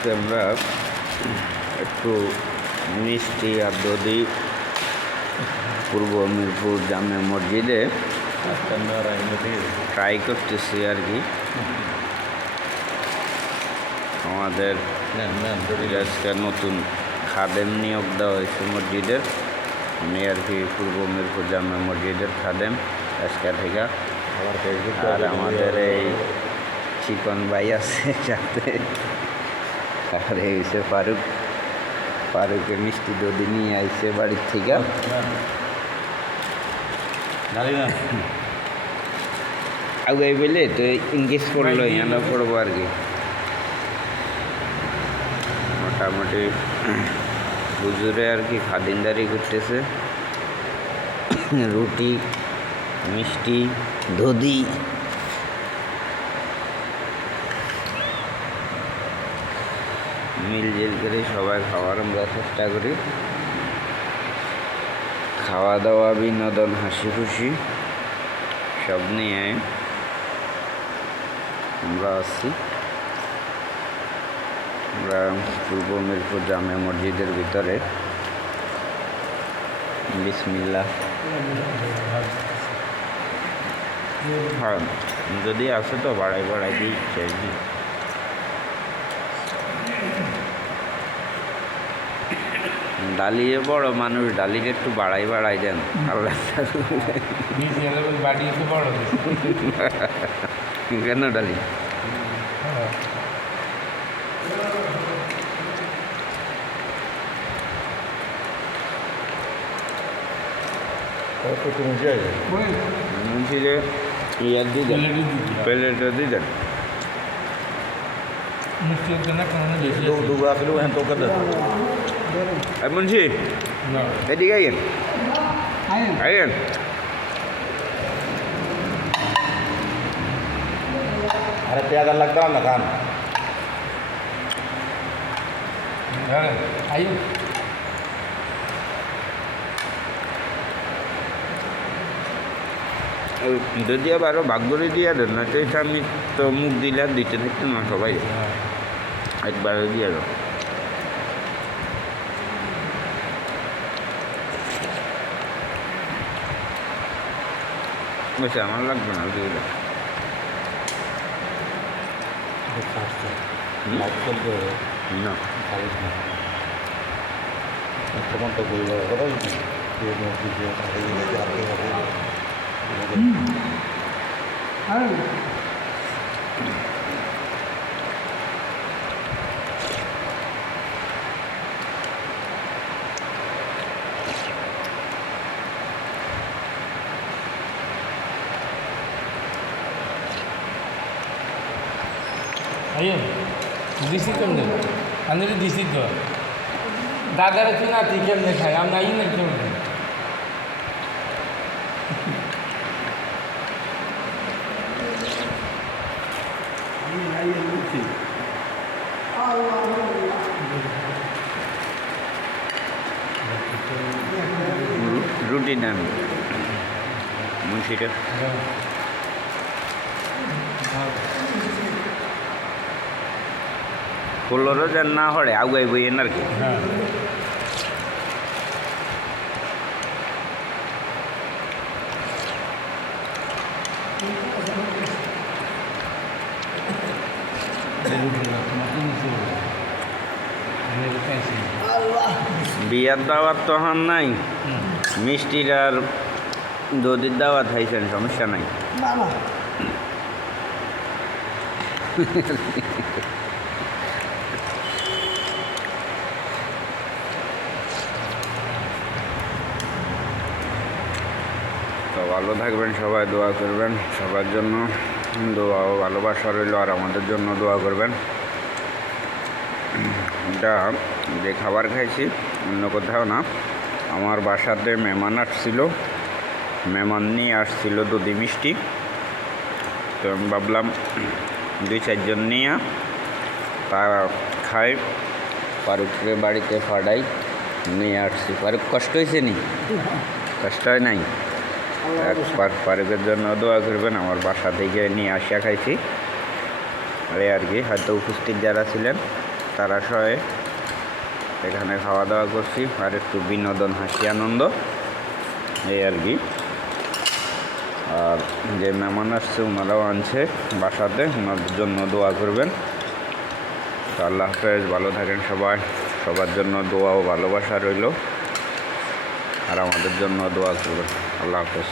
আজকে আমরা একটু মিষ্টি আর দধি পূর্ব মিরপুর জামে মসজিদে ট্রাই করতেছি আর কি। আমাদের আজকে নতুন খাদেম নিয়োগ দেওয়া হয়েছে মসজিদের। আমি আর কি পূর্ব মিরপুর জামে মসজিদের খাদেম আজকে থেকে। আর আমাদের এই চিকন ভাই আছে সাথে, আর এই হচ্ছে ফারুকে মিষ্টি দধি নিয়ে আইছে বাড়ির থেকে। আগে বলে তো ইংলিশ পড়লো এখানে পড়বো আর কি। মোটামুটি হুজুরে আর কি খাদিনদারি করতেছে, রুটি মিষ্টি দধি মিলজিল করে সবাই খাওয়ার আমরা চেষ্টা করি। খাওয়া দাওয়া বিনোদন হাসি খুশি সব নিয়ে আমরা আছি। আমরা পূর্ব মিরপুর জামে মসজিদের ভিতরে। বিসমিল্লাহ। হ্যাঁ, যদি আসে তো বাড়াই দিই শেষ দিই। ডালিয়ে বড় মানুষ, ডালিকে একটু বাড়াই দেন আল্লাহ। কেন ডালি? মুন্সি যে ইয়ার দিয়ে দেন, প্লেটে দিয়ে দেন। মুন্সি এদিকে আইয়েন, আইয়েন। अरे प्यादा लगता है ना खान आइए যদি আবার ভাগ করে দিয়ে দেন না, তো এটা আমি তো মুখ দিলে আর দিতে থাকতো না সবাই, একবার দিয়ে দেন। বলছে আমার লাগবে না দিয়ে দেন। না तमाम तो कोई आइए दिसी केमने अंदर दिसी तो दादा रे चुना थी केमने खाए हम नहीं ना केमने রুটি নেন মুন্সিটা। ফুলরও যেন না হরে আগুয়াই বইয়েন আর কি। বিয়ার দাওয়াত তো হান নাই, মিষ্টির আর দধির দাওয়াত খাইছেন, সমস্যা নাই। তো ভালো থাকবেন সবাই, দোয়া করবেন সবার জন্য। দোয়া ও ভালোবাসা রইল, আর আমাদের জন্য দোয়া করবেন। এটা যে খাবার খাইছি অন্য কোথাও না, আমার বাসাতে মেহমান আসছিল, মেহমান নিয়ে আসছিল দধি মিষ্টি। তো আমি ভাবলাম 2-4 জন নিয়ে তা খাই, ফারুককে বাড়িতে ফাড়াই নিয়ে আসছি। ফারুক কষ্ট হয়েছে নি? কষ্ট হয় নাই? ফারুকের জন্য দোয়া করবেন। আমার বাসা থেকে নিয়ে আসিয়া খাইছি এই আর কি। হয়তো উপস্থিত যারা ছিলেন তার আশায় এখানে খাওয়া দাওয়া করছি, আর একটু বিনোদন হাসি আনন্দ এই আর কি। আর যে মেহমান আসছে ওনারাও আনছে বাসাতে, ওনাদের জন্য দোয়া করবেন। তো আল্লাহ হাফেজ, ভালো থাকেন সবাই, সবার জন্য দোয়া ও ভালোবাসা রইল, আর আমাদের জন্য দোয়া করবেন। আল্লাহ হাফেজ।